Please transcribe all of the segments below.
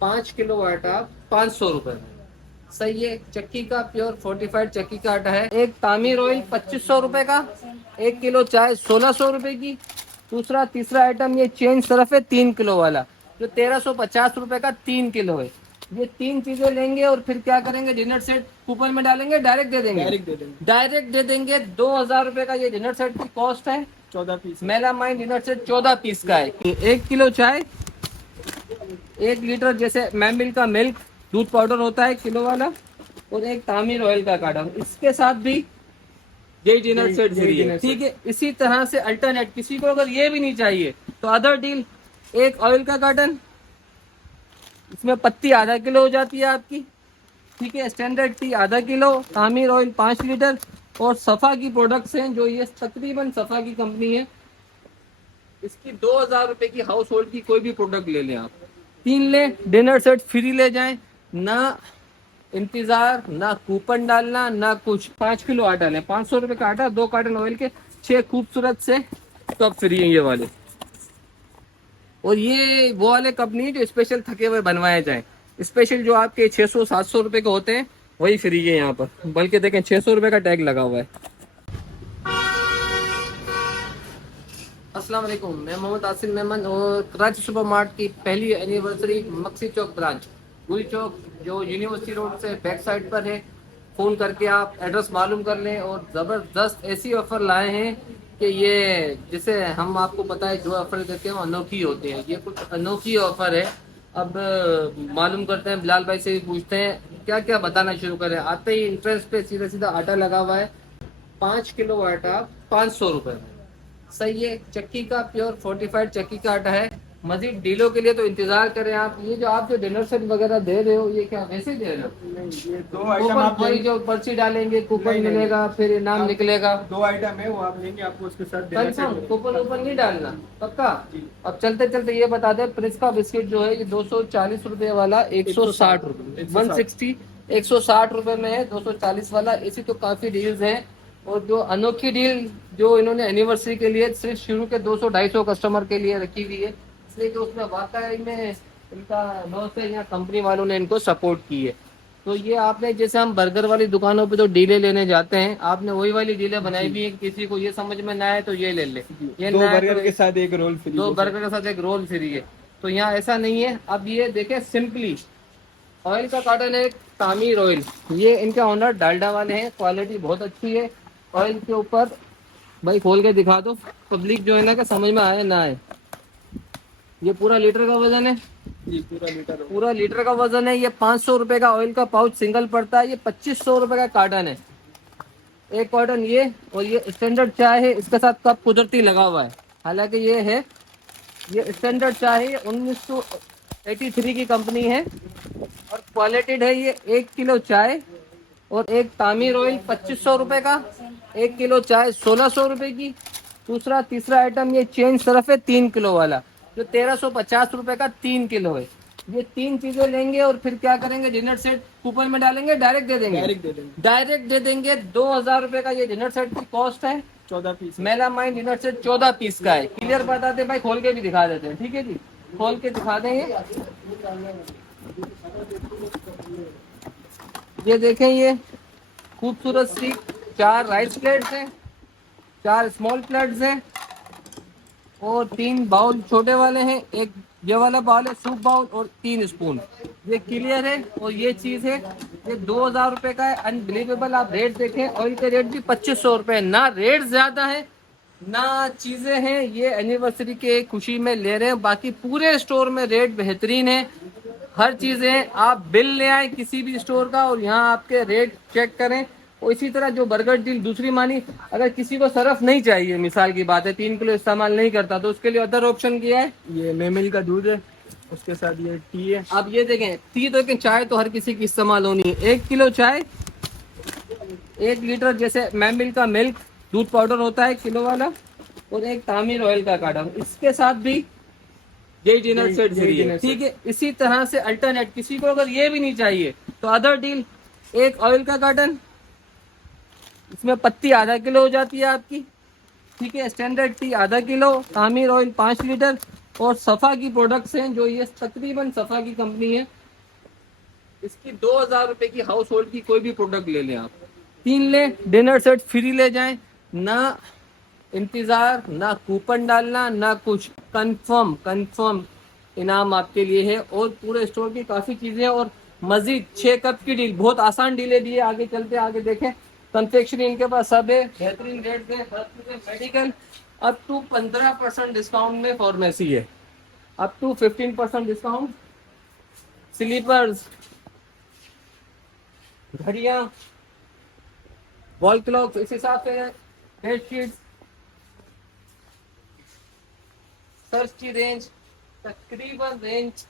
5 kilo आटा 500 रुपए में। सही है। चक्की का प्योर फोर्टिफाइड चक्की का आटा है। एक तामीर ऑयल 2500 रुपए का। 1 किलो चाय 1600 रुपए की। दूसरा तीसरा आइटम ये चेंज सर्फ है 3 किलो वाला, जो 1350 रुपए का 3 किलो है। ये तीन चीजें लेंगे और फिर क्या करेंगे, डिनर सेट कूपन में डालेंगे, डायरेक्ट दे देंगे। डायरेक्ट दे देंगे। 2000 रुपए का ये डिनर सेट की कॉस्ट है। 14 piece. Melamine dinner set 14 piece का है। 1 किलो चाय, 1 लीटर जैसे मैमिल का मिल्क दूध पाउडर होता है किलो वाला, और एक तामीर ऑयल का कार्टन। इसके साथ भी यही डिनर सेट फ्री है। ठीक है। इसी तरह से अल्टरनेट किसी को अगर ये भी नहीं चाहिए तो अदर डील, एक ऑयल का कार्टन, इसमें पत्ती आधा किलो हो जाती है आपकी। ठीक है। स्टैंडर्ड टी आधा किलो, तामीर ऑयल 5 लीटर, और सफा की प्रोडक्ट्स हैं जो ये तकरीबन सफा की कंपनी है। इसकी 2000 रुपए की हाउस होल्ड की कोई भी प्रोडक्ट ले लें आप, 3 ले, डिनर सेट फ्री ले जाएं। ना इंतजार, ना कूपन डालना, ना कुछ। 5 किलो आटा लें, 500 रुपए का आटा, 2 कार्टन ऑयल के, 6 खूबसूरत से कप फ्री हैं ये वाले। और ये वो वाले कप नहीं जो स्पेशल थके हुए बनवाए जाएं। स्पेशल जो आपके 600-700 रुपए के होते हैं वही फ्री है यहाँ पर। बल्कि देखें 600 रुपए का टैग लगा हुआ है। अस्सलाम वालेकुम, मैं मोहम्मद आसिम मेमन और कराची सुपर मार्ट की पहली एनिवर्सरी मक्सी चौक ब्रांच, गुल चौक जो यूनिवर्सिटी रोड से बैक साइड पर है। फ़ोन करके आप एड्रेस मालूम कर लें। और ज़बरदस्त ऐसी ऑफ़र लाए हैं कि ये जिसे हम आपको पता है जो ऑफ़र देते हैं वो अनोखी होती हैं। ये कुछ अनोखी ऑफ़र है। अब मालूम करते हैं, बिलाल भाई से भी पूछते हैं क्या क्या बताना शुरू करें। आते ही इंट्रेंस पे सीधा सीधा आटा लगा हुआ है। 5 किलो आटा 500 रुपए में। सही है। चक्की का प्योर फोर्टिफाइड चक्की का आटा है। मजीद डीलों के लिए तो इंतजार करें आप। ये जो आप जो डिनर सेट वगैरह दे रहे हो ये क्या वैसे दे रहे हो? नहीं, ये 2 आइटम आप वही जो पर्ची डालेंगे, कूपन नहीं, मिलेगा, फिर इनाम निकलेगा। 2 आइटम है वो आप लेंगे, आपको उसके साथ देना कंफर्म चाहिए। कूपन वूपन नहीं डालना पक्का? जी। अब चलते चलते ये बता दें, प्रिंस का बिस्किट जो है ये 240 रुपए वाला 160 रुपए, 160 160 रुपए में है। 240 वाला। ऐसी तो काफी डील्स हैं। और जो अनोखी डील जो इन्होंने एनिवर्सरी के लिए सिर्फ शुरू के 200-250 कस्टमर के लिए रखी हुई है, इसलिए कि उसमें वाकई में इनका लॉस है, यहाँ कंपनी वालों ने इनको सपोर्ट की है। तो ये आपने जैसे हम बर्गर वाली दुकानों पे तो डीले लेने जाते हैं, आपने वही वाली डीले बनाई भी है। किसी को ये समझ में ना आए तो ये ले ले, ये 2 ना आए बर्गर तो के साथ एक रोल फ्री। 2 बर्गर के साथ एक रोल फ्री है। तो यहाँ ऐसा नहीं है। अब ये देखें सिंपली ऑयल का कार्टन है, तामीर ऑयल। ये इनके ओनर डालडा वाले हैं। क्वालिटी बहुत अच्छी है। ऑयल के ऊपर भाई खोल के दिखा दो, पब्लिक जो है ना कि समझ में आए ना आए। ये पूरा लीटर का वजन है। जी, पूरा लीटर का वजन है। ये 500 रुपए का ऑयल का पाउच सिंगल पड़ता है। ये 2500 रुपए का कार्टन है, एक कार्टन ये। और ये स्टैंडर्ड चाय है, इसके साथ कप कुदरती लगा हुआ है। हालांकि ये स्टैंडर्ड चाय है, 1983 की कंपनी है और क्वालिटीड है। ये 1 किलो चाय और एक तामीर ऑयल 2500 रुपए का। 1 किलो चाय 1600 रुपए की। दूसरा तीसरा आइटम ये चेंज सर्फ है 3 किलो वाला, जो 1350 रुपए का 3 किलो है। ये तीन चीजें लेंगे और फिर क्या करेंगे, डिनर सेट कूपन में डालेंगे, डायरेक्ट दे देंगे। डायरेक्ट दे देंगे। 2000 रुपए का ये डिनर सेट की कॉस्ट है। 14 piece. Melamine dinner set 14 piece का है। क्लियर बताते भाई, खोल के भी दिखा देते हैं। ठीक है जी, खोल के दिखा देंगे। ये देखें, ये खूबसूरत सी 4 राइस प्लेट्स हैं, 4 स्मॉल प्लेट्स हैं, और 3 बाउल छोटे वाले हैं। एक ये वाला बाउल है सूप बाउल, और 3 स्पून। ये क्लियर है। और ये चीज़ है, ये 2000 रुपए का है। अनबिलीवेबल। आप रेट देखें, ऑयल के रेट भी 2500 रुपए, ना रेट ज्यादा है ना चीजें हैं। ये एनिवर्सरी के खुशी में ले रहे हैं। बाकी पूरे स्टोर में रेट बेहतरीन है, हर चीजें। आप बिल ले आए किसी भी स्टोर का और यहाँ आपके रेट चेक करें। और इसी तरह जो बर्गर डील दूसरी मानी, अगर किसी को सरफ नहीं चाहिए, मिसाल की बात है 3 किलो इस्तेमाल नहीं करता, तो उसके लिए अदर ऑप्शन किया है। ये मेमिल का दूध है, उसके साथ ये टी है। अब ये देखें, टी तो लेकिन चाय तो हर किसी की इस्तेमाल होनी है। 1 किलो चाय, 1 लीटर जैसे मैमिल का मिल्क दूध पाउडर होता है किलो वाला, और एक तामीर ऑयल का कार्टन। इसके साथ भी यही डिनर सेट फ्री है। ठीक है। इसी तरह से अल्टरनेट किसी को अगर ये भी नहीं चाहिए तो अदर डील, एक ऑयल का कार्टन, इसमें पत्ती आधा किलो हो जाती है आपकी। ठीक है। स्टैंडर्ड टी आधा किलो, तामीर ऑयल 5 लीटर, और सफ़ा की प्रोडक्ट्स हैं, जो ये तकरीबन सफ़ा की कंपनी है, इसकी 2000 रुपए की हाउस होल्ड की कोई भी प्रोडक्ट ले लें आप, 3 ले डिनर सेट फ्री ले जाएं, ना इंतजार, ना कूपन डालना, ना कुछ, कंफर्म कंफर्म इनाम आपके लिए है। और पूरे स्टोर की काफ़ी चीज़ें, और मजीद 6 कप की डील, बहुत आसान डीलें दी है। आगे चलते आगे देखें, कन्फेक्शनरी इनके पास सब है, बेहतरीन रेट है, हर चीज़ें मेडिकल, अप टू 15% डिस्काउंट में फार्मेसी है, अप टू 15% डिस्काउंट, स्लीपर्स, घड़ियां, वॉल क्लॉक, इस हिसाब से बेडशीट, सर्च की रेंज, तकरीबन रेंज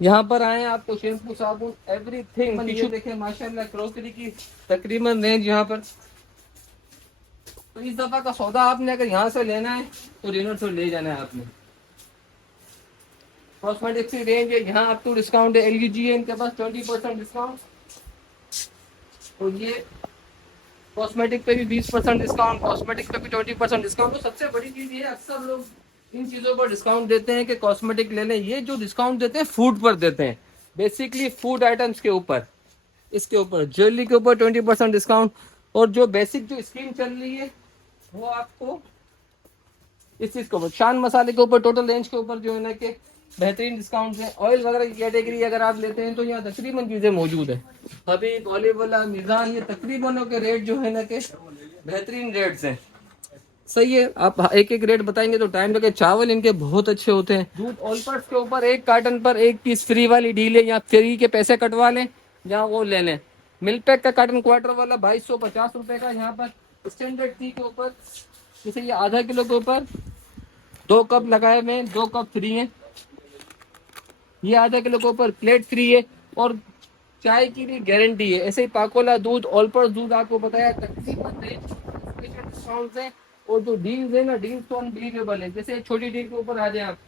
यहाँ पर आए आपको शैम्पू साबुन एवरीथिंग। ये देखें माशाल्लाह क्रोकरी की तकरीबन रेंज यहाँ पर। तो इस दफा का सौदा आपने अगर यहाँ से लेना है तो डिनर से ले जाना है आपने। कॉस्मेटिक्स की रेंज है, यहाँ आपको डिस्काउंट है, LG है इनके पास 20% डिस्काउंट, और ये कॉस्मेटिक पे भी 20% डिस्काउंट, कॉस्मेटिक पे भी 20% डिस्काउंट। तो सबसे बड़ी चीज ये, अक्सर लोग इन चीजों पर डिस्काउंट देते हैं कि कॉस्मेटिक ले लें, ये जो डिस्काउंट देते हैं फूड पर देते हैं, बेसिकली फूड आइटम्स के ऊपर, इसके ऊपर ज्वेलरी के ऊपर 20% डिस्काउंट, और जो बेसिक जो स्कीम चल रही है वो आपको इस चीज के ऊपर, शान मसाले के ऊपर, टोटल रेंज के ऊपर जो है ना कि बेहतरीन डिस्काउंट है। ऑयल वगैरह की कैटेगरी अगर आप लेते हैं तो यहाँ तकरीबन चीजें मौजूद है, हबीब, ऑलिव वाला, मिजान, ये तकरीबन के रेट जो है ना कि बेहतरीन रेट्स हैं। सही है, आप एक एक रेट बताएंगे तो टाइम लगे। चावल इनके बहुत अच्छे होते हैं। दूध ऑलपर्स के ऊपर 1 कार्टन पर 1 पीस फ्री वाली डील है, या फ्री के पैसे कटवा लें या वो ले लें। मिल्क पैक का कार्टन क्वार्टर वाला 2250 रुपए का। यहाँ पर स्टैंडर्ड टी के ऊपर, जैसे ये आधा किलो के ऊपर 2 कप लगाए हुए हैं, 2 कप फ्री है। ये आधा किलो के ऊपर प्लेट फ्री है, और चाय की भी गारंटी है। ऐसे ही पाकोला दूध, ऑलपर्स दूध आपको बताया तकरीबन डिस्काउंट है। और जो डील्स है ना, डील्स तो अनबिलीवेबल है। जैसे एक छोटी डील के ऊपर आ जाए आप,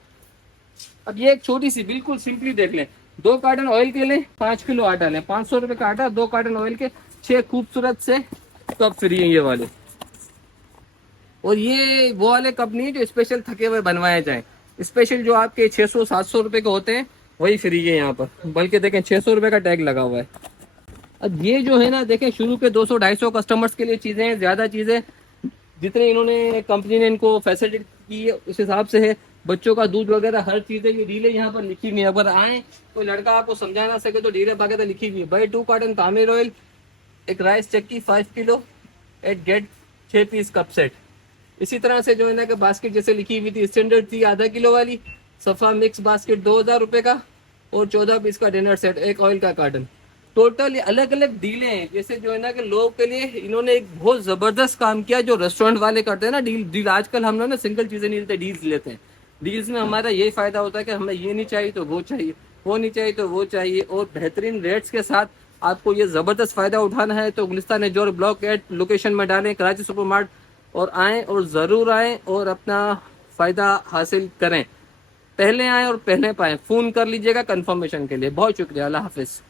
अब ये एक छोटी सी बिल्कुल सिंपली देख लें, 2 कार्टन ऑयल के लें, 5 किलो आटा लें, 500 रुपए का आटा, 2 कार्टन ऑयल के, 6 खूबसूरत से कप फ्री है ये वाले। और ये वो वाले कप नहीं जो स्पेशल थके हुए बनवाए जाए, स्पेशल जो आपके 600-700 रुपए के होते हैं वही फ्री है यहाँ पर, बल्कि देखें 600 रुपए का टैग लगा हुआ है। अब ये जो है ना देखें, शुरू के 200-250 कस्टमर्स के लिए चीज़ें हैं, ज़्यादा चीज़ें जितने इन्होंने कंपनी ने इनको फैसिलिटी की है उस हिसाब से है। बच्चों का दूध वगैरह हर चीज़ें की डीलें यहाँ पर लिखी हुई है। अगर आए तो लड़का आपको समझा ना सके तो डीलें बाकायदा लिखी हुई है। भाई 2 कार्टन तामीर ऑयल, एक राइस चक्की 5 किलो, एट गेट 6 पीस कप सेट। इसी तरह से जो है ना कि बास्केट जैसे लिखी हुई थी, स्टैंडर्ड थी आधा किलो वाली, सफ़ा मिक्स बास्केट 2000 रुपये का, और 14 पीस का डिनर सेट, एक ऑयल का कार्टन। टोटल अलग अलग डीलें हैं। जैसे जो है ना कि लोगों के लिए इन्होंने एक बहुत ज़बरदस्त काम किया, जो रेस्टोरेंट वाले करते हैं ना डील। आजकल हम लोग ना सिंगल चीज़ें नहीं लेते, डील्स लेते हैं। डील्स में हमारा यही फ़ायदा होता है कि हमें ये नहीं चाहिए तो वो चाहिए, वो नहीं चाहिए तो वो चाहिए, और बेहतरीन रेट्स के साथ आपको ये ज़बरदस्त फ़ायदा उठाना है तो गुलिस्तान एजोर ब्लॉक 8 लोकेशन में डालें, कराची सुपर मार्ट, और आएँ और ज़रूर आएँ और अपना फ़ायदा हासिल करें। पहले आएँ और पहले पाएँ। फ़ोन कर लीजिएगा कंफर्मेशन के लिए। बहुत शुक्रिया, अल्लाह हाफिज़।